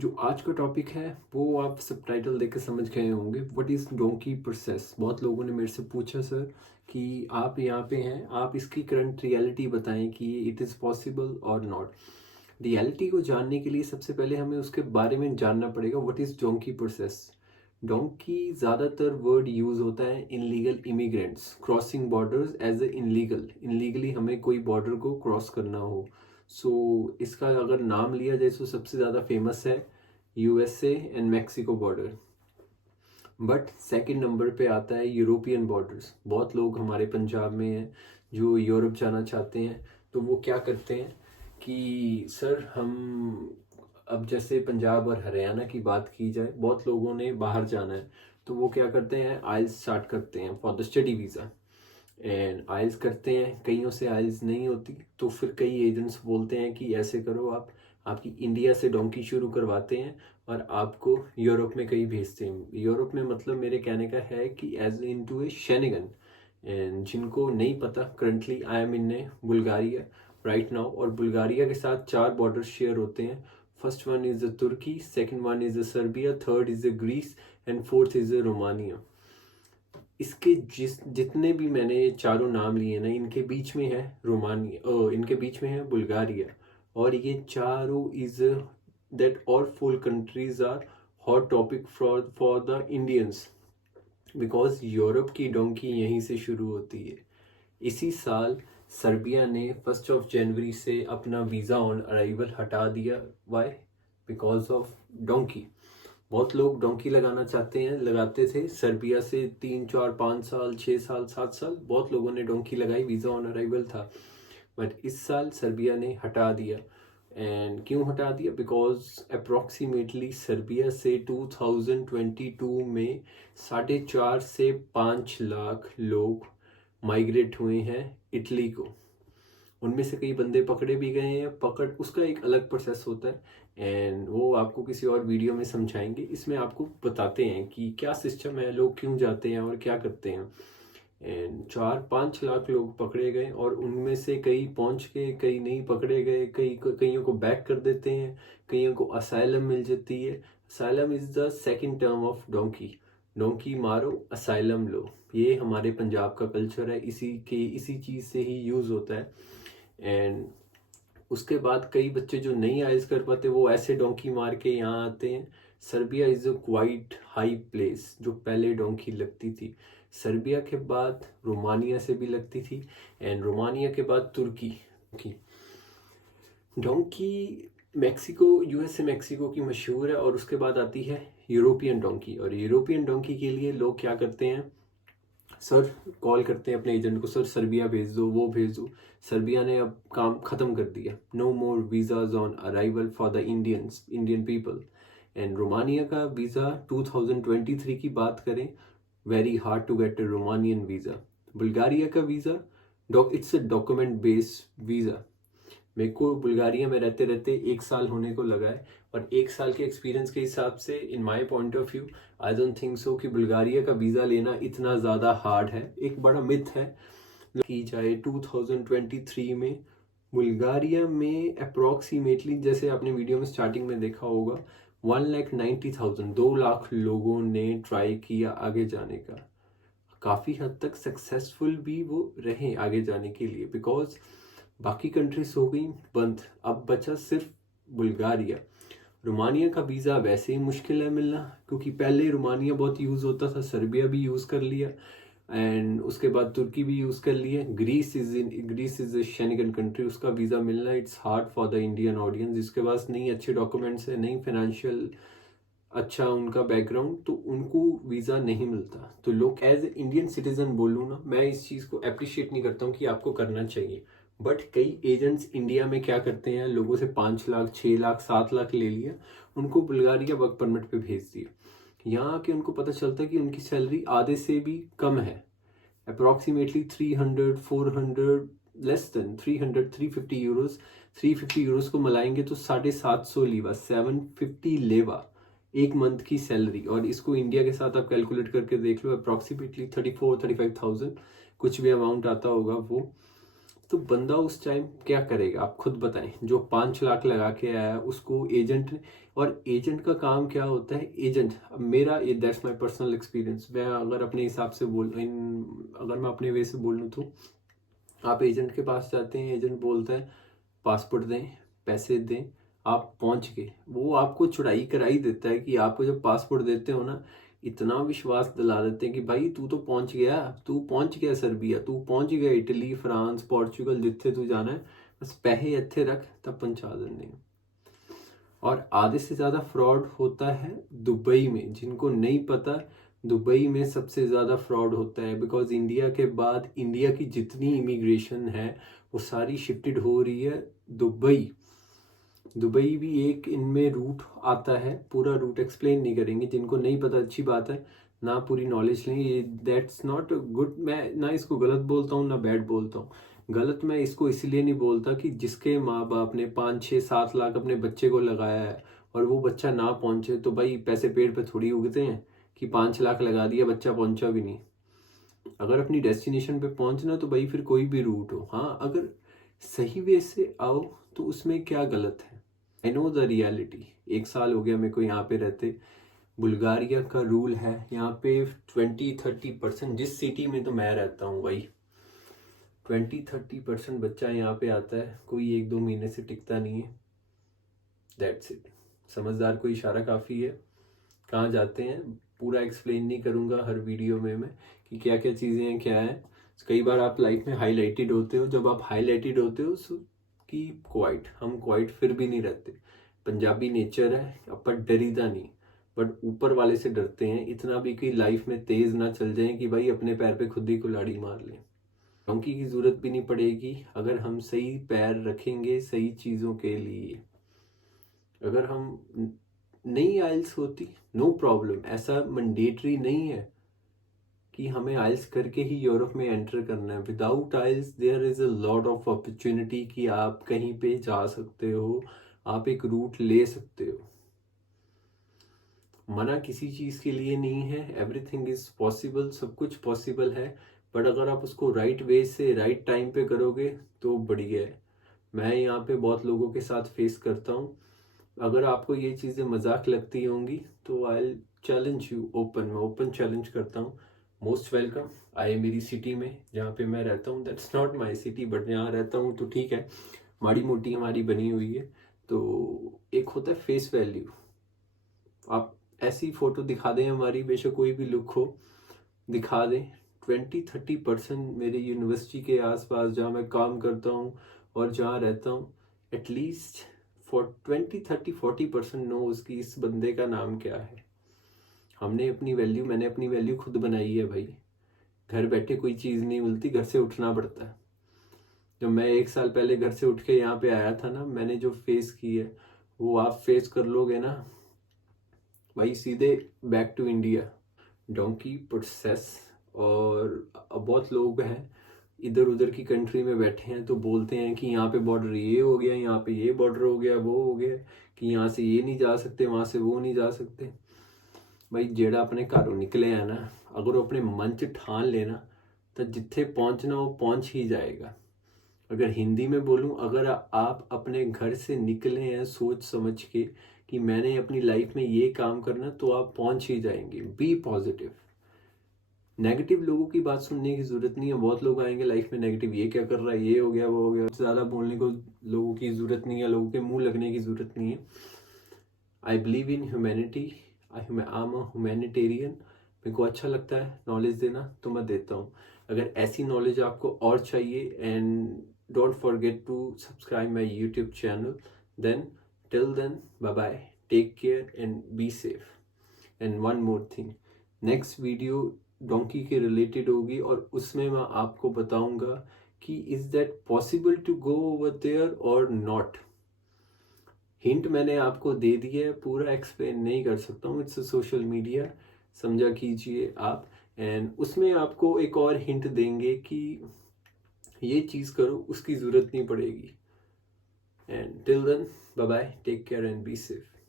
जो आज का टॉपिक है वो आप सबटाइटल देख के समझ गए होंगे। What is donkey process. बहुत लोगों ने मेरे से पूछा सर कि आप यहाँ पे हैं, आप इसकी करंट रियलिटी बताएं कि इट इज़ पॉसिबल और नॉट। रियलिटी को जानने के लिए सबसे पहले हमें उसके बारे में जानना पड़ेगा। What is donkey process. Donkey ज़्यादातर वर्ड यूज़ होता है illegal immigrants crossing borders as a illegally हमें कोई बॉर्डर को क्रॉस करना हो। सो इसका अगर नाम लिया जाए तो सबसे ज़्यादा फेमस है USA and Mexico border. But second number पे आता है यूरोपियन बॉर्डर्स। बहुत लोग हमारे पंजाब में हैं जो यूरोप जाना चाहते हैं, तो वो क्या करते हैं कि सर हम अब जैसे पंजाब और हरियाणा की बात की जाए, बहुत लोगों ने बाहर जाना है तो वो क्या करते हैं आइल्स स्टार्ट करते हैं for the study visa. And IELTS करते हैं, कईयों से आइल्स नहीं होती तो फिर कई एजेंट्स बोलते हैं कि ऐसे करो आप, आपकी इंडिया से डोंकी शुरू करवाते हैं और आपको यूरोप में कहीं भेजते हैं। यूरोप में मतलब मेरे कहने का है कि as in to a Schengen. And जिनको नहीं पता, currently I am in a Bulgaria right now, और बुल्गारिया के साथ 4 बॉर्डर शेयर होते हैं। First one is the Turkey, second one is the Serbia, third is the Greece and fourth is the Romania. इसके जितने भी मैंने चारों नाम लिए ना, इनके बीच में है रोमानिया, इनके बीच में है बुल्गारिया। और ये चारों is that all 4 countries are hot topic for the Indians, because Europe की डोंकी यहीं से शुरू होती है। इसी साल सर्बिया ने 1 जनवरी से अपना वीज़ा ऑन अराइवल हटा दिया। वाई? Because of donkey. बहुत लोग डोंकी लगाना चाहते हैं, लगाते थे सर्बिया से 3 4 5 साल 6 साल 7 साल बहुत लोगों ने डोंकी लगाई, वीज़ा ऑन अराइवल था। बट इस साल सर्बिया ने हटा दिया। एंड क्यों हटा दिया? बिकॉज अप्रॉक्सीमेटली सर्बिया से 2022 में 4.5 से 5 लाख लोग माइग्रेट हुए हैं इटली को। उनमें से कई बंदे पकड़े भी गए हैं। पकड़ उसका एक अलग प्रोसेस होता है एंड वो आपको किसी और वीडियो में समझाएंगे। इसमें आपको बताते हैं कि क्या सिस्टम है, लोग क्यों जाते हैं और क्या करते हैं। एंड 4-5 लाख लोग पकड़े गए और उनमें से कई पहुंच गए, कई नहीं पकड़े गए, कईयों को बैक कर देते हैं, कईयों को असाइलम मिल जाती है। Asylum is the second term of donkey. Donkey मारो असाइलम लो, ये हमारे पंजाब का कल्चर है, इसी चीज़ से ही यूज़ होता है। एंड उसके बाद कई बच्चे जो नहीं आइल्स कर पाते वो ऐसे डोंकी मार के यहाँ आते हैं। Serbia is a quite high place जो पहले डोंकी लगती थी। सर्बिया के बाद रोमानिया से भी लगती थी एंड रोमानिया के बाद तुर्की की डोंकी। मैक्सिको, यूएसए मैक्सिको की मशहूर है। और उसके बाद आती है यूरोपियन डोंकी। और यूरोपियन डोंकी के लिए लोग क्या करते हैं, सर कॉल करते हैं अपने एजेंट को, सर सर्बिया भेज दो, वो भेज दो। सर्बिया ने अब काम ख़त्म कर दिया, no more visas on arrival for the Indian people. And Romania का वीज़ा 2023 की बात करें, very hard to get a Romanian visa. Bulgaria का visa it's a document based visa. मेरे को बुल्गारिया में रहते रहते 1 साल होने को लगा है और 1 साल के एक्सपीरियंस के हिसाब से in my point of view I don't think so कि बुल्गारिया का वीज़ा लेना इतना ज़्यादा हार्ड है। एक बड़ा मिथ है की जाए 2023 में बुल्गारिया में अप्रॉक्सीमेटली, जैसे आपने वीडियो में स्टार्टिंग में देखा होगा, 1,90,000 2 लाख लोगों ने ट्राई किया आगे जाने का। काफ़ी हद तक सक्सेसफुल भी वो रहे आगे जाने के लिए, बिकॉज बाकी कंट्रीज हो गई बंद, अब बचा सिर्फ बुल्गारिया। रोमानिया का वीज़ा वैसे ही मुश्किल है मिलना, क्योंकि पहले रोमानिया बहुत यूज़ होता था, सर्बिया भी यूज़ कर लिया एंड उसके बाद तुर्की भी यूज़ कर लिया। Greece is a Schengen country, उसका वीज़ा मिलना it's hard for the Indian audience जिसके पास नहीं अच्छे डॉक्यूमेंट्स है, नहीं फाइनेंशियल अच्छा उनका बैकग्राउंड, तो उनको वीज़ा नहीं मिलता। तो लोग एज ए इंडियन सिटीजन बोलूँ ना, मैं इस चीज़ को अप्रिशिएट नहीं करता हूँ कि आपको करना चाहिए। बट कई एजेंट्स इंडिया में क्या करते हैं, लोगों से 5 लाख 6 लाख 7 लाख ले लिया, उनको बुल्गारिया वर्क परमिट पे भेज दिया। यहाँ आके उनको पता चलता है कि उनकी सैलरी आधे से भी कम है, approximately 300 400, less than 300 350 euros. 350 euros को मिलाएंगे तो 750 लीवा, 750 लेवा एक मंथ की सैलरी। और इसको इंडिया के साथ आप कैलकुलेट करके देख लो, अप्रॉक्सीमेटली 34 35,000 कुछ भी अमाउंट आता होगा वो। तो बंदा उस टाइम क्या करेगा आप खुद बताएं। जो 5 लाख लगा के आया उसको एजेंट ने, और एजेंट का काम क्या होता है, एजेंट मेरा दैट्स माय पर्सनल एक्सपीरियंस, मैं अगर अपने हिसाब से अगर मैं अपने वे से बोलूँ तो आप एजेंट के पास जाते हैं, एजेंट बोलता है पासपोर्ट दें, पैसे दें, आप पहुंच गए। वो आपको चुड़ाई कराई देता है कि आपको जब पासपोर्ट देते हो ना, इतना विश्वास दिला देते हैं कि भाई तू तो पहुंच गया, तू पहुंच गया सर्बिया, तू पहुंच गया इटली, फ्रांस, पोर्चुगल, जिथे तू जाना है, बस पैसे इत्थे रख, तब पहुंचा देंगे। और आधे से ज़्यादा फ्रॉड होता है दुबई में। जिनको नहीं पता, दुबई में सबसे ज़्यादा फ्रॉड होता है, बिकॉज इंडिया के बाद इंडिया की जितनी इमिग्रेशन है वो सारी शिफ्टेड हो रही है दुबई। दुबई भी एक इनमें रूट आता है, पूरा रूट एक्सप्लेन नहीं करेंगे, जिनको नहीं पता अच्छी बात है, ना पूरी नॉलेज लें, ये दैट्स नॉट गुड। मैं ना इसको गलत बोलता हूँ ना बैड बोलता हूँ। गलत मैं इसको इसलिए नहीं बोलता कि जिसके माँ बाप ने 5-6-7 लाख अपने बच्चे को लगाया है और वो बच्चा ना पहुंचे, तो भाई पैसे पेड़ पे थोड़ी उगते हैं कि 5 लाख लगा दिया बच्चा पहुंचा भी नहीं। अगर अपनी डेस्टिनेशन पे पहुंचना तो भाई फिर कोई भी रूट हो, हाँ अगर सही वे से आओ तो उसमें क्या गलत है। I know the reality. 1 साल हो गया मेरे को यहाँ पे रहते। बुल्गारिया का रूल है यहाँ पे 20-30%, जिस सिटी में तो मैं रहता हूँ भाई 20-30% बच्चा यहाँ पे आता है, कोई 1-2 महीने से टिकता नहीं है। That's it. समझदार को इशारा काफ़ी है। कहाँ जाते हैं पूरा एक्सप्लेन नहीं करूँगा हर वीडियो में मैं कि क्या क्या चीज़ें हैं क्या है। कई बार आप लाइफ में हाईलाइटेड होते हो, जब आप हाईलाइटेड होते हो कि क्वाइट, हम क्वाइट फिर भी नहीं रहते। पंजाबी नेचर है, अपन डरीदा नहीं, बट ऊपर वाले से डरते हैं इतना भी कि लाइफ में तेज ना चल जाए कि भाई अपने पैर पे खुद ही कुल्हाड़ी मार लें। डोंकी की जरूरत भी नहीं पड़ेगी अगर हम सही पैर रखेंगे सही चीज़ों के लिए। अगर हम नहीं आइल्स होती नो प्रॉब्लम, ऐसा मैंडेटरी नहीं है कि हमें आइल्स करके ही यूरोप में एंटर करना है। Without aisles there is a lot of opportunity कि आप कहीं पे जा सकते हो, आप एक रूट ले सकते हो। मना किसी चीज़ के लिए नहीं है, एवरीथिंग इज़ पॉसिबल, सब कुछ पॉसिबल है, बट अगर आप उसको राइट वे से राइट टाइम पे करोगे तो बढ़िया है। मैं यहाँ पे बहुत लोगों के साथ फेस करता हूँ। अगर आपको ये चीज़ें मजाक लगती होंगी तो आई चैलेंज यू ओपन, मैं ओपन चैलेंज करता हूँ। Most welcome. आए मेरी सिटी में जहाँ पे मैं रहता हूँ, that's not my city but यहाँ रहता हूँ तो ठीक है, माड़ी मोटी हमारी बनी हुई है। तो एक होता है फेस वैल्यू, आप ऐसी फोटो दिखा दें हमारी, बेशक कोई भी लुक हो दिखा दें। 20-30% मेरे यूनिवर्सिटी के आसपास जहाँ मैं काम करता हूँ और जहाँ रहता हूँ, एटलीस्ट फॉर 20-30-40% नो उसकी इस बंदे का नाम क्या है। मैंने अपनी वैल्यू खुद बनाई है भाई। घर बैठे कोई चीज़ नहीं मिलती, घर से उठना पड़ता है। जब मैं 1 साल पहले घर से उठ के यहाँ पे आया था ना, मैंने जो फेस की है वो आप फेस कर लोगे ना भाई, सीधे back to India. Donkey process. और बहुत लोग हैं इधर उधर की कंट्री में बैठे हैं तो बोलते हैं कि यहाँ पे बॉर्डर ये हो गया, यहाँ पे ये बॉर्डर हो गया, वो हो गया, कि यहाँ से ये नहीं जा सकते, वहाँ से वो नहीं जा सकते। भाई जेड़ा अपने घरों निकले है ना, अगर वो अपने मन च ठान लेना तो जिथे पहुँचना वो पहुँच ही जाएगा। अगर हिंदी में बोलूँ, अगर आप अपने घर से निकले हैं सोच समझ के कि मैंने अपनी लाइफ में ये काम करना, तो आप पहुँच ही जाएंगे। B positive. नेगेटिव लोगों की बात सुनने की जरूरत नहीं है। बहुत लोग आएंगे लाइफ में नेगेटिव, ये क्या कर रहा है, ये हो गया, वो हो गया। ज़्यादा बोलने को लोगों की ज़रूरत नहीं है, लोगों के मुंह लगने की ज़रूरत नहीं है। I believe in humanity, I am a humanitarian. मेरे को अच्छा लगता है नॉलेज देना तो मैं देता हूँ। अगर ऐसी नॉलेज आपको और चाहिए, and don't forget to subscribe my YouTube channel. Then till then bye bye, take care and be safe. And one more thing, next video donkey के रिलेटेड होगी और उसमें मैं आपको बताऊंगा कि is that possible to go over there और not. Hint मैंने आपको दे दिया है, पूरा एक्सप्लेन नहीं कर सकता हूँ, इट्स सोशल मीडिया, समझा कीजिए आप। एंड उसमें आपको एक और हिंट देंगे कि ये चीज़ करो, उसकी ज़रूरत नहीं पड़ेगी। And till then bye bye, take care and be safe.